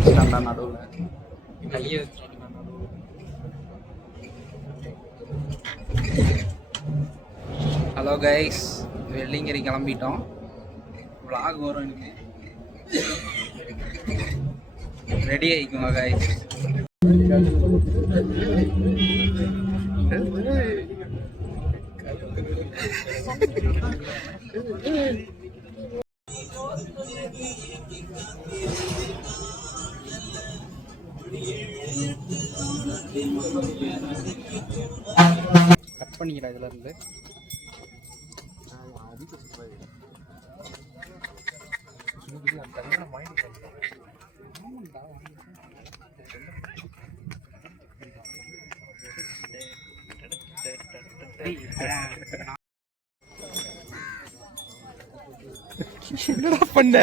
வச்சுட்டான்டா நடுவில் கையை வச்சுட்டான்டா நடுவில். ஹலோ கைஸ், வெள்ளிங்கிரி கிளம்பிட்டோம். விளாக் வரும் எனக்கு. Ready ஆகிக்குங்க guys. கட் பண்ணிக்கிறேன் இதுல இருந்து. என்னடா பண்ண?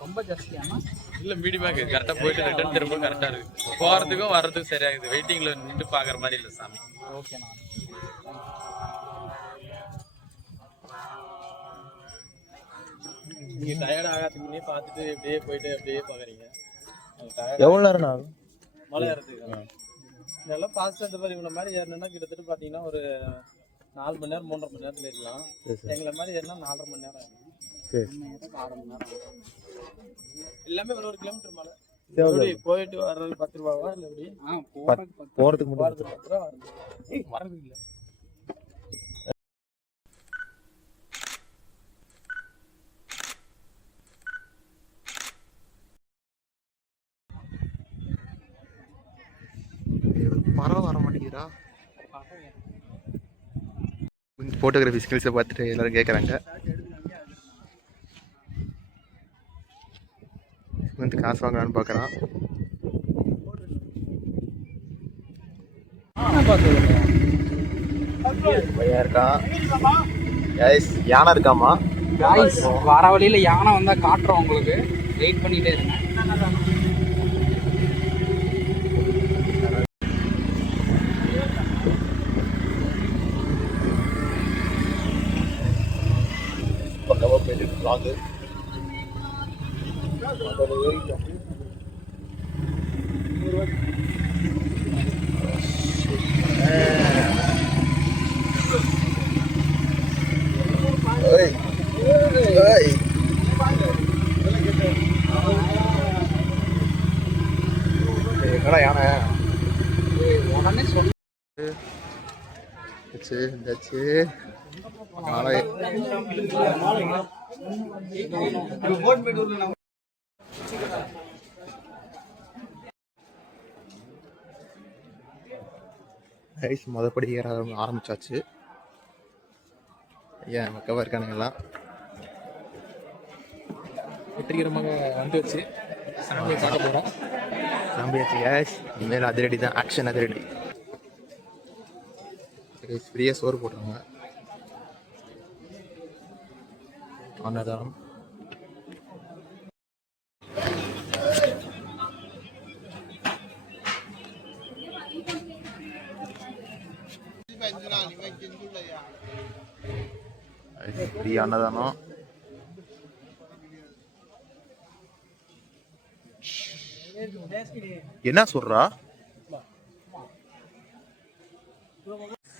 ரொம்ப ஜாஸ்தியானா இல்லை மீடியமாக இருக்குது. கரெக்டாக போயிட்டு ரிட்டர்ன் திரும்ப கரெக்டாக இருக்குது. போகிறதுக்கும் வர்றதுக்கும் சரியாகுது. வெயிட்டிங்கில் நின்று பார்க்குற மாதிரி இல்லை சாமி. ஓகேண்ணா. நீங்கள் டயர்ட் ஆகாதுக்குன்னே பார்த்துட்டு அப்படியே போயிட்டு அப்படியே பார்க்குறீங்க. எவ்வளோ நேரம் ஆகும் மழை ஏறதுக்கு? இதெல்லாம் ஃபாஸ்ட்டாக இந்த மாதிரி இவனை மாதிரி ஏறணுன்னா கிட்டத்தட்ட பார்த்தீங்கன்னா ஒரு 4 மணி நேரம் 3.5 மணி நேரத்தில் ஏறலாம். எங்களை மாதிரி ஏறினா 4.5 மணி நேரம் ஆகும். 6 மணி நேரம் எல்லாமே ஒரு கிலோமீட்டர் மழை. போயிட்டு வர்றது 10 ரூபாவா இல்லை எப்படி? போகிறதுக்கு மட்டும் 10 ரூபா வருது. வரது இல்லை. மரம் வர மாட்டேங்கிறா. ஃபோட்டோகிராஃபி ஸ்கில்ஸை பார்த்துட்டு எல்லாரும் கேட்குறாங்க. வந்து காசு வாங்கலான்னு பார்க்குறான். இருக்கான். யானை இருக்காமா? வர வழியில் யானை வந்தால் காட்டுறோம் உங்களுக்கு. வெயிட் பண்ணிகிட்டே இருங்க. பக்கமாக போயிட்டு வாங்க. என்னடா யானை உடனே சொல்லு. ஐஸ் மொதப்படி ஏற ஆரம்பிச்சாச்சு. ஏன் மக்கவா இருக்கானுங்கெல்லாம் வெற்றிகரமாக வந்துச்சு. சாமியை பார்க்க போகிறோம். சாம்பியாச்சு கேஸ். இனிமேல் அதிரடி தான், ஆக்ஷன் அதிரடி. ஃப்ரீயாக சோறு போட்டுருங்க. அன்னதானம். ஃப்ரீ அன்னதானம். என்ன சொல்றா?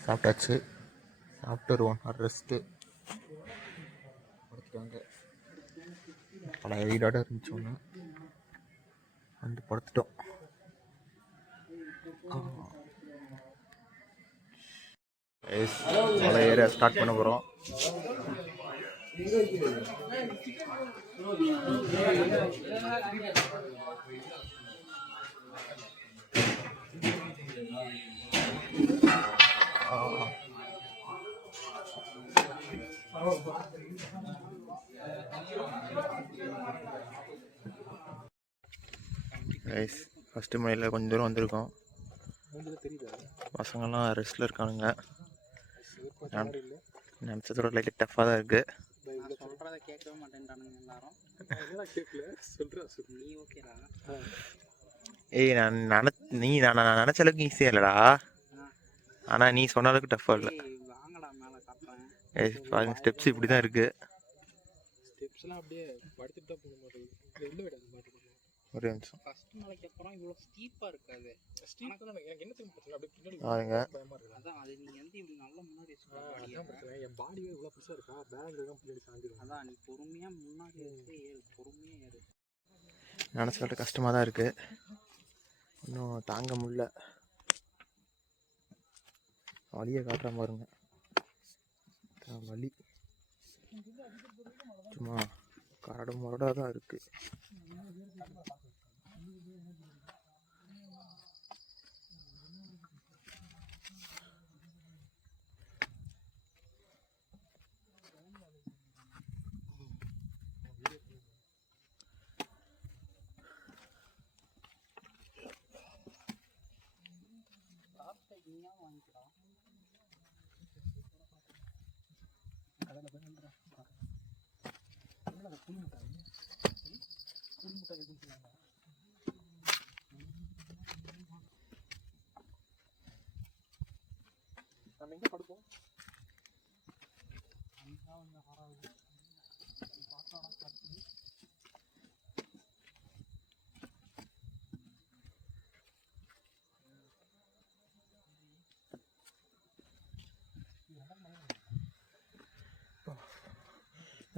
சாப்பிட்டாச்சு. சாப்பிட்டு ஒரு 1 hour ரெஸ்ட்டு படுத்துட்டாங்க. பல வீடோட இருந்துச்சு ஒன்று வந்து படுத்துட்டோம். மலை ஏற ஸ்டார்ட் பண்ண போகிறோம். ஃபஸ்ட்டு மலையில் கொஞ்சம் தூரம் வந்திருக்கோம். பசங்கள்லாம் ரெஸ்ட்டில் இருக்கானுங்க. நினச்சதோட லைட்டாக டஃப்பாக தான் இருக்குது. சொல்கிறத கேட்கவே மாட்டேன்ட்டானுங்க எல்லாரும். என்னடா கேட்கல சொல்கிறா நீ ஓகேடா? ஏய் நான் நினச்ச அளவுக்கு ஈஸியாக இல்லைடா. ஆனால் நீ சொன்ன அளவுக்கு டஃப்பாக இல்லை. வாங்கடா மேலே காட்டுறேன். பாருங்க ஸ்டெப்ஸ் இப்படி தான் இருக்குது. ஸ்டெப்ஸ்லாம் அப்படியே படுத்துட்டு தான் போக மாட்டேங்குது. உள்ள விடாது மாட்டேங்குது. ஒரு நிமிஷம். ஃபர்ஸ்ட் மலைக்கு அப்புறம் இவ்வளோ ஸ்டீப்பாக இருக்காது. ஸ்டீப் தான் எனக்கு என்ன தெரியும் பிரச்சனை அப்படியே பின்னாடி பாருங்க. பயமா இருக்கு. அதான் அது நீ வந்து இப்படி நல்லா முன்னாடி அதான் பிரச்சனை. என் பாடி இவ்வளோ பெருசாக இருக்கா பேக்ல தான் பின்னாடி சாஞ்சிடும். அதான் நீ பொறுமையாக முன்னாடி வச்சு ஏறு, பொறுமையாக ஏறு. நினச்ச கஷ்டமாக தான் இருக்குது. இன்னும் தாங்க முடியல. வலியை காட்டுற பாருங்க. வலி சும்மா கரடு முரடாக தான் இருக்குது. நம்ம எங்கே படுப்போம்?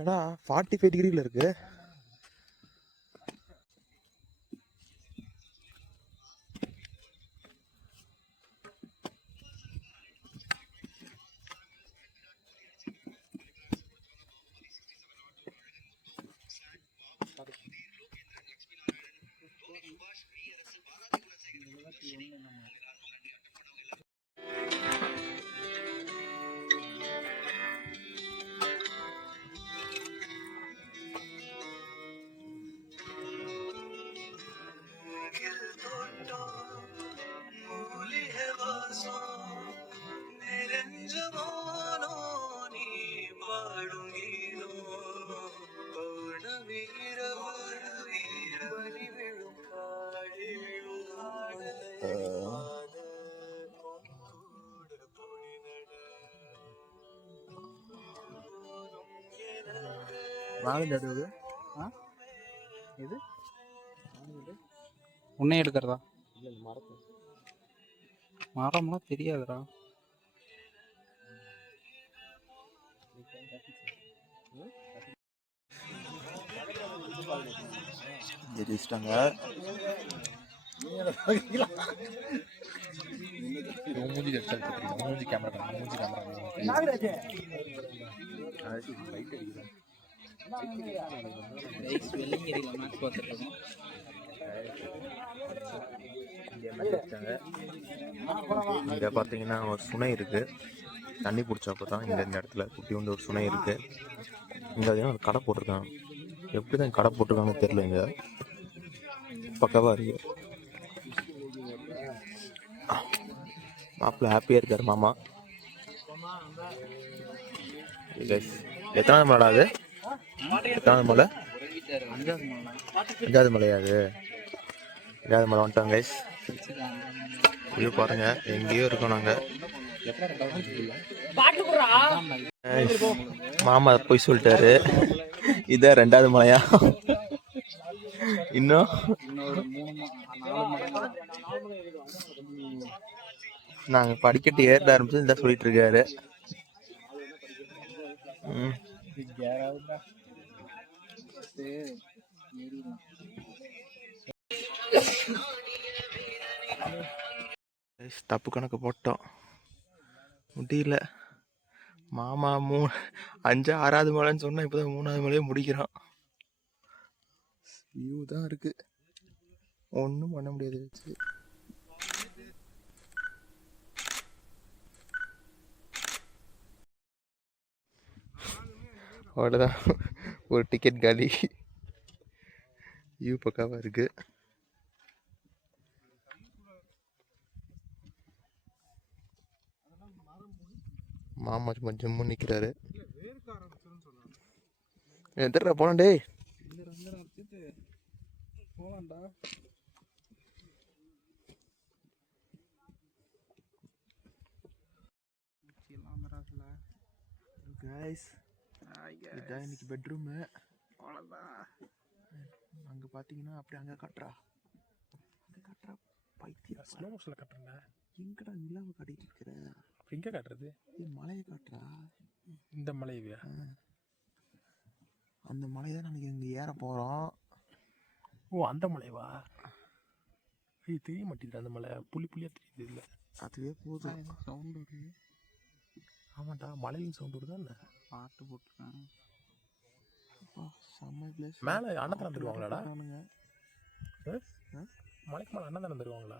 என்னடா 45 டிகிரியில் இருக்கு. இது உன்னை எடுக்கிறதா? இல்லை மரத்தை மரம்லாம் தெரியாதுடா. ஜெயிச்சிட்டாங்க. மூஞ்சி கேமரா வெள்ளிங்கிரியில் மேட்ச் பார்த்துருக்கோம். இங்கே பார்த்தீங்கன்னா ஒரு சுனை இருக்குது. தண்ணி பிடிச்சப்போ தான் இந்த இடத்துல குட்டி வந்து ஒரு சுனை இருக்குது. இங்கே பார்த்தீங்கன்னா ஒரு கடை போட்டிருக்காங்க. எப்படி தான் கடை போட்டிருக்காங்கன்னு தெரியல. இங்கே பக்கவாக இருக்கு. மாப்பிள்ள ஹாப்பியாக இருக்கார் மாமா. எத்தனாவது மலைடா அது? எத்தனாவது மலை? 5வது மலையா அது? 5வது மலை வந்துட்டோம் கைஸ். வியூ பாருங்க, எங்கேயோ இருக்கோம் நாங்கள். மாமா போய் சொல்லிட்டாரு. இதான் 2வது மலையா? இன்னும் நாங்கள் படிக்கட்டு ஏற ஆரம்பிச்சு இந்த சொல்லிட்டு இருக்காரு. தப்பு கணக்கு போட்டோம், முடியல. மாமா 5 6வது மலைன்னு சொன்னா இப்போதான் 3வது மலையே முடிக்கிறோம். வியூ தான் இருக்கு, ஒன்றும் பண்ண முடியாது வச்சு. அவ்வளோதான், ஒரு டிக்கெட் காலி. வியூ பக்காவாக இருக்கு. மாமா சும்மா ஜிம்மு நிற்கிறாரு. எத்தனை போலாம் டேய். இந்த ரங்கரை அடிச்சுட்டு போகலாம்டா. கைஸ் இதான் இன்னைக்கு பெட்ரூமு. அவ்வளோதான். அங்கே பார்த்தீங்கன்னா அப்படியே அங்கே காட்டுறா பைத்தியம். ஸ்லோ மோஷனில் கட்டுறேன்டா. எங்கடா நிலாவை காட்டிட்டு இருக்கிற? அப்படி எங்கே காட்டுறது? மலையை காட்டுறா. இந்த மலையவியா? அந்த மலை தான் நாளைக்கு இங்கே ஏற போகிறோம். ஓ அந்த மலைவா? இது தெரிய மாட்டேங்குது அந்த மலை. புள்ளியாக தெரியுது இல்லை. அதுவே போதும். சவுண்ட் வருது. ஆமாண்டா மலையிலும் சவுண்ட் வருதா என்ன? பாட்டு போட்டுருக்காங்க. செம்ம பிளேஸ். மேலே அன்னதானம் தருவாங்களாடா? மலைக்கு மேலே அன்னதானம் தருவாங்களா?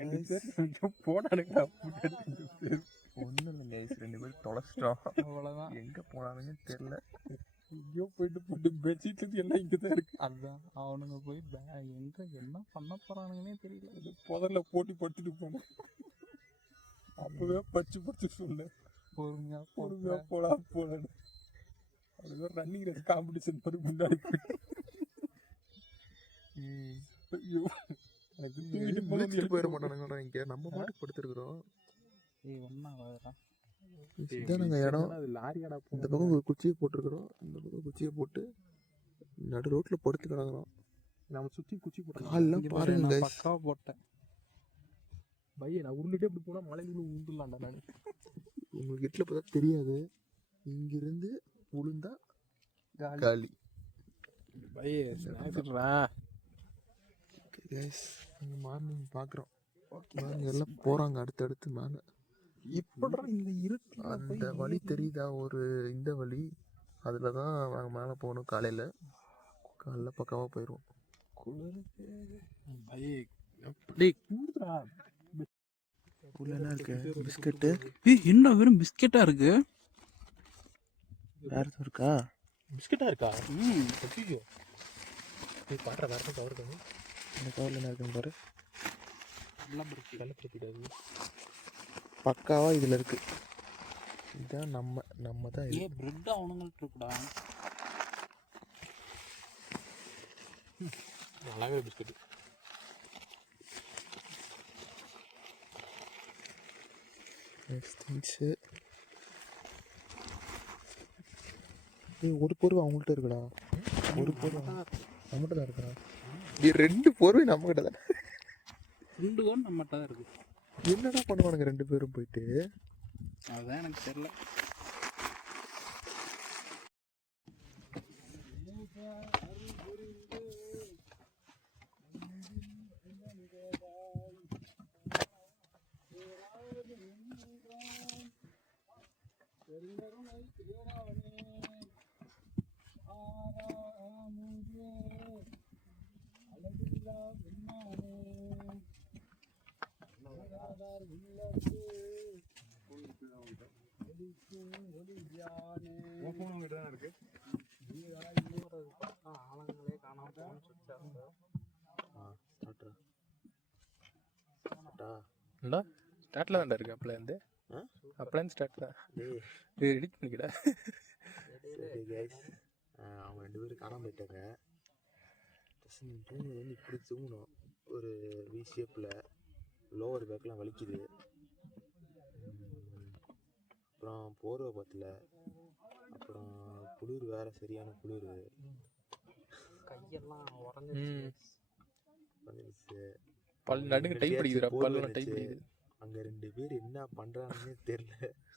ரெண்டு பேர் போனானுங்க. ஒன்றும் இல்லை கைஸ், 2 பேர் தொலைச்சிட்டோம். அவ்வளோதான். எங்கே போனாலுமே தெரில. எங்கேயோ போட்டு பெட்ஷீட் எல்லாம் இங்கே தான் இருக்கு. அதுதான் அவனுங்க போய் எங்கே என்ன பண்ண போகிறானுங்கன்னே தெரியல. புதர்ல போட்டி படுத்துட்டு போனேன். அப்பவே பச்சு சொன்னேன், பொறுமையாக போடா. அதுதான் ரன்னிங் ரேஸ் காம்படிஷன் மாதிரி முன்னாடி போயிட்டு. ஐயோ எனக்கு தூக்கிட்டு போயிட மாட்டானுங்கடா. இங்கே நம்ம பாட்டுக்கு படுத்துருக்குறோம். ஒன்றா வரா இதான் நாங்கள் இடம். அது லாரியாடா. இந்த பக்கம் ஒரு குச்சியை போட்டிருக்கிறோம், இந்த பக்கம் குச்சியை போட்டு நடு ரோட்டில் படுத்து கிடக்குறோம். நம்ம சுற்றி குச்சி போட்டோம். காலெல்லாம் பாருங்க guys. பக்காவாக போட்டேன். பையன் நான் உருண்டுட்டே இப்படி போனால் மலையில உண்டுலாம்டா. நான் உங்களுக்கு வீட்டில் பார்த்தா தெரியாது, இங்கிருந்து உளுந்தா காலி. பையன் கைஸ் நாங்கள் மார்னிங் பார்க்குறோம். மார்னிங் எல்லாம் போகிறாங்க அடுத்தடுத்து மேலே. இப்படா இந்த இருக்கு அந்த வழி தெரியுதா? ஒரு இந்த வழி, அதில் தான் நாங்கள் மேலே போகணும். காலையில் பக்காவாக போயிடுவோம். உள்ள என்ன இருக்கு? பிஸ்கட்டு. என்ன வெறும் பிஸ்கெட்டா இருக்கு? வேறு எதுவும் இருக்கா? பிஸ்கெட்டா இருக்கா? ஐயோ நீ பாடுற வேற கவர் இருக்கு. இந்த கவரில் என்ன இருக்குன்னு பாரு. வெள்ளப்படுத்திடாது. பக்காவாக இதில் இருக்குது. இதுதான் நம்ம தான் இது. பிரெட் அவனுங்கள்ட்ட இருக்குடா. நல்லாவே பிஸ்கெட்டு. Next things. ஒரு போர்வை அவங்கள்ட்ட இருக்குடா. ஒரு போர்வை நம்மகிட்ட தான் இருக்குடா. 2 போர்வை நம்மகிட்ட தான். 2 கோன் நம்மகிட்ட தான் இருக்கு. என்னடா பண்ணுவானுங்க 2 பேரும் போயிட்டு? அதுதான் எனக்கு தெரியல. ஆளுங்களே காணாம ஸ்டார்ட்ல தான்டா இருக்கு. அப்பலேருந்து ஸ்டார்ட் தான். எடிட் பண்ணிக்கிடா. அவங்க 2 பேரும் காணாம போயிட்டாங்க. தூங்குறது இப்படி தூங்கணும். ஒரு வி ஷேப்பில் லோவர் பேக்கெலாம் வலிக்குது. அப்புறம் போர்வை பத்தல. அப்புறம் குளிர் வேறு, சரியான குளிர். கையெல்லாம் உடஞ்சிருச்சு. பல் நடுங்க டைப் அடிக்குதுடா. பல்ல டைப் அடிக்குது. அங்கே 2 பேர் என்ன பண்ணுறாங்கன்னே தெரியல.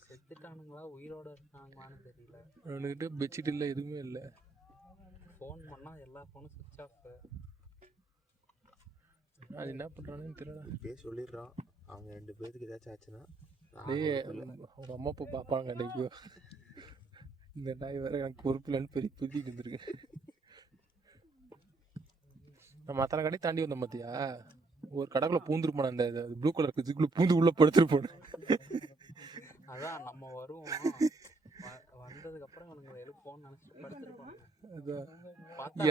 செத்துட்டானுங்களா உயிரோட இருக்காங்களான்னு தெரியல. அவனுக்கிட்ட பெட்ஷீட் இல்லை, எதுவுமே இல்லை. ஃபோன் பண்ணால் எல்லா ஃபோனும் சுவிட்ச் ஆஃப். அது என்ன பண்ணுறானுன்னு தெரியல. இப்பயே சொல்லிடுறான், அவங்க 2 பேருக்கு ஏதாச்சும் ஆச்சுன்னா அவங்க அம்மா அப்பா பார்ப்பாங்க. அன்றைக்கோ இந்த நாய் வேறு எனக்கு பொறுப்பு இல்லைன்னு பெரிய புதிட்டு இருந்திருக்கு. நம்ம அத்தனை கடை தாண்டி வந்தோம் பார்த்தியா? ஒரு கடைக்குள்ள பூந்துருப்பான அந்த ப்ளூ கலர் பிச்சுக்குள்ள பூந்து உள்ள படுத்துருப்போம். அதான் நம்ம வருவோம். வந்ததுக்கு அப்புறம் அவனுங்க எழுப்போன்னு நினைச்சு படுத்துருப்பாங்க.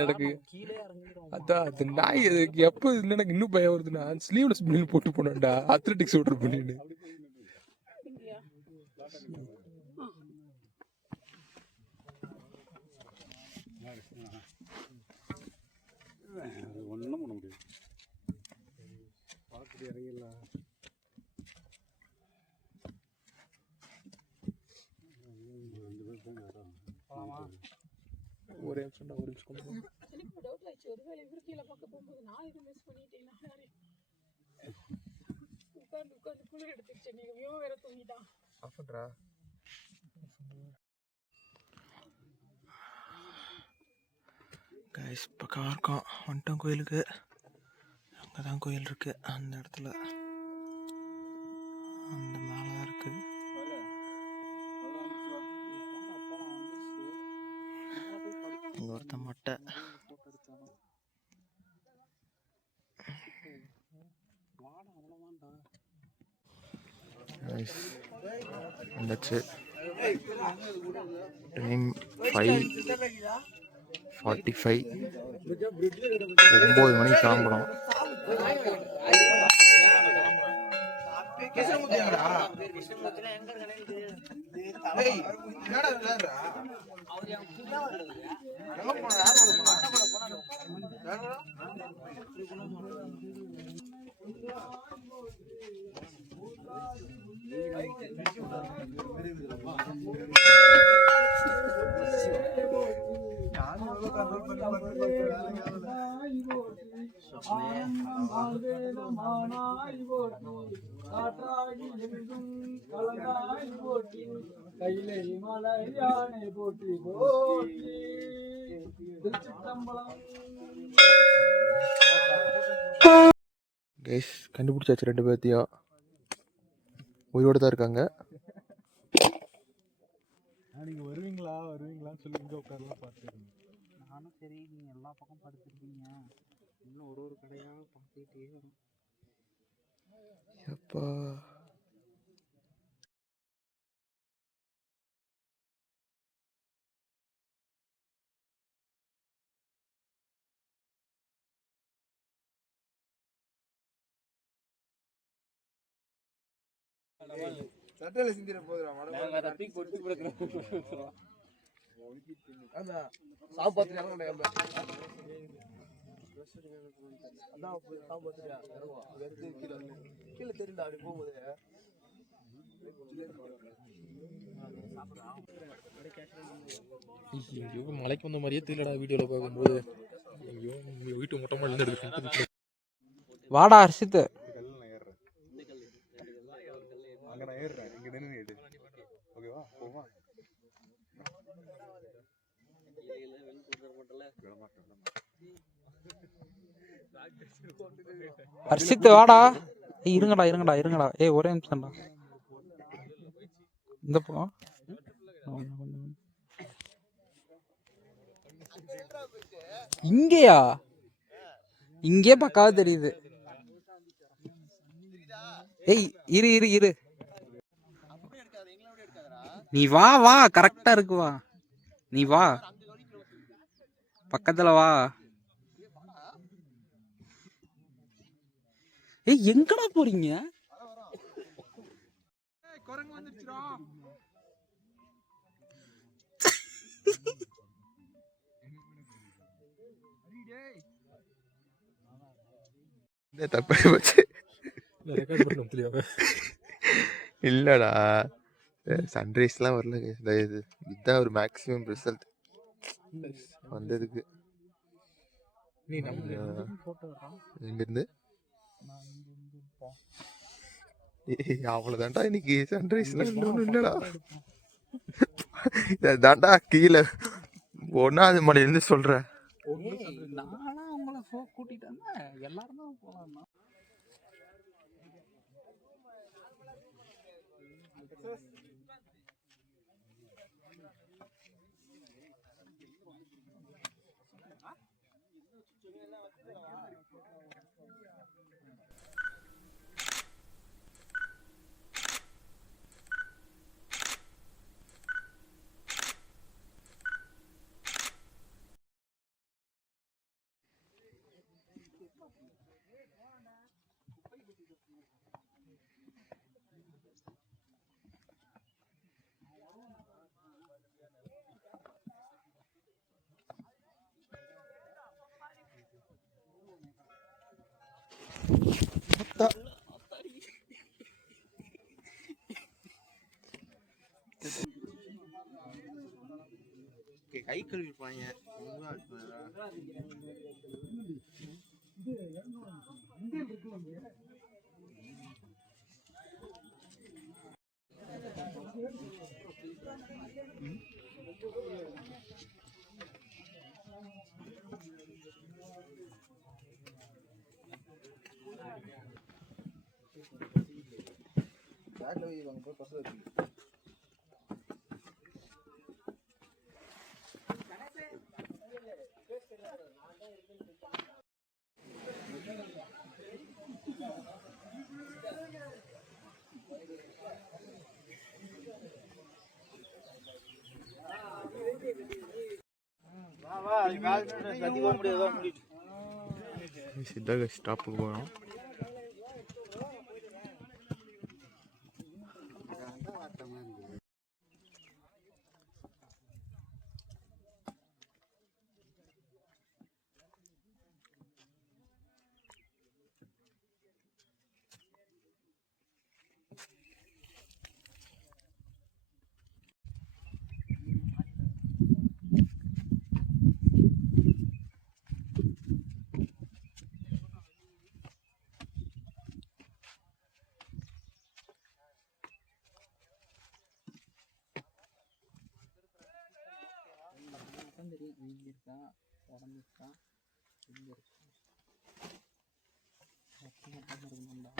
எனக்கு கீழே இறங்கிடும். அதான் அந்த நாய் எப்போ இல்லை எனக்கு இன்னும் பயம் வருதுன்னா, ஸ்லீவ்லெஸ் பின்னு போட்டு போனேன்டா. அத்லெட்டிக்ஸ் ஓட்டர் பண்ணிட்டு ஒன்றும் பண்ண முடியாது. பார்த்துட்டு இறங்கிடலாம். ஒரே நிமிஷம் ஒரு நிமிஷம் எனக்கு டவுட் ஆயிடுச்சு. ஒருவேளை இவரு கீழே பார்க்க போகும்போது நான் இது மிஸ் பண்ணிட்டேன்னா உட்காந்து உட்காந்து குளிர் எடுத்துருச்சு. நீங்க வியூ வேற தூங்கிட்டான். ஆஃப் பண்ணுறா. கைஸ் பக்கம் இருக்கோம். வந்துட்டோம் கோயிலுக்கு. அங்கே தான் கோயில் இருக்குது. அந்த இடத்துல அந்த மேலே தான் இருக்குது. இங்கே ஒருத்த மொட்டை வந்துச்சு. டைம் 5:45. 9 மணிக்கு கிளம்பணும். கையிலே மலையானை போற்றி போற்றி திருச்சிற்றம்பலம். கைஸ் கண்டுபிடிச்சாச்சு 2 பேர்த்தையும். உயிரோடு தான் இருக்காங்க. நீங்கள் வருவீங்களான்னு சொல்லி இங்கே உட்காரலாம் பார்த்துருங்க. நானும் சரி, நீங்கள் எல்லா பக்கம் படுத்துருக்கீங்க, இன்னும் ஒரு கடையாக பார்த்துக்கிட்டே வரும். எப்பா சட்டையில சிந்திர போதுடா. கீழே தெரியுதா அப்படி போகும்போது. எங்கேயோ மலைக்கு வந்த மாதிரியே தெரியலடா வீடியோவில் பார்க்கும்போது. எங்கேயோ வீட்டு மொட்டை மாடிலேருந்து எடுத்து வாடா ஹர்ஷித். அங்கே நான் ஏறுறேன். இங்கே நின்று எடு. ஓகேவா? போமா. ஹர்ஷித் வாடா. இருங்கடா. ஒரே நிமிஷம்டா. இந்த பக்கம் இங்கேயா? இங்கே பக்காவா தெரியுது. ஏய் இரு. நீ வா கரெக்டா இருக்கு. வா நீ வா, பக்கத்துல வா. ஏய் எங்கடா போறீங்க? குரங்கு வந்துருச்சுடா. தப்பா போச்சு. இல்லடா, சன்ரைஸ்லாம் வரல. இதுதான் ஒரு மேக்ஸிமம் ரிசல்ட் வந்ததுக்கு. இங்கிருந்து அவ்வளவுதான்டா இன்னைக்கு சன்ரைஸ்லாம் ஒன்றும் இல்லடா. தாண்டா கீழே 1வது மலையிலேருந்து சொல்றேன். நானா உங்களை கூட்டிட்டு வந்தேன். எல்லாரும் தான் போலாம். கை கழுவிப்பாங்க ரொம்ப இருக்குதா? பேக்ல வை வாங்க போய் பஸ்ல வச்சு சித்தாக ஸ்டாப்புக்கு போகிறோம். தெரியும் வீங்கிருக்கா உடஞ்சிருக்கா எங்க இருக்கு இருக்கணும்டா.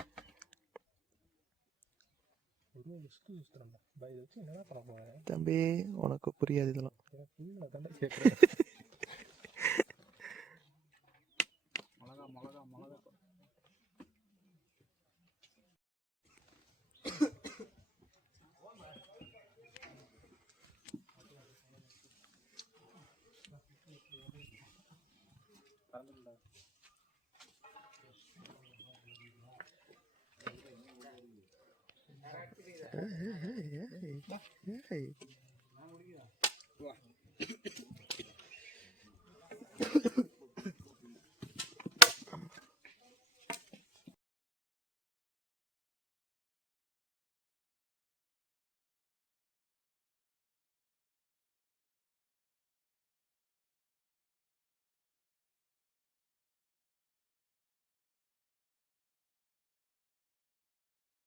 ஒரு லிஸ்ட்டு யூஸ் பண்ணா பை வச்சு என்ன பண்ண போகிறேன் தம்பி உனக்கு புரியாது இதெல்லாம். புரியல தாண்டா கேட்குறேன். மிளகா மிளகா மிளகா Hey.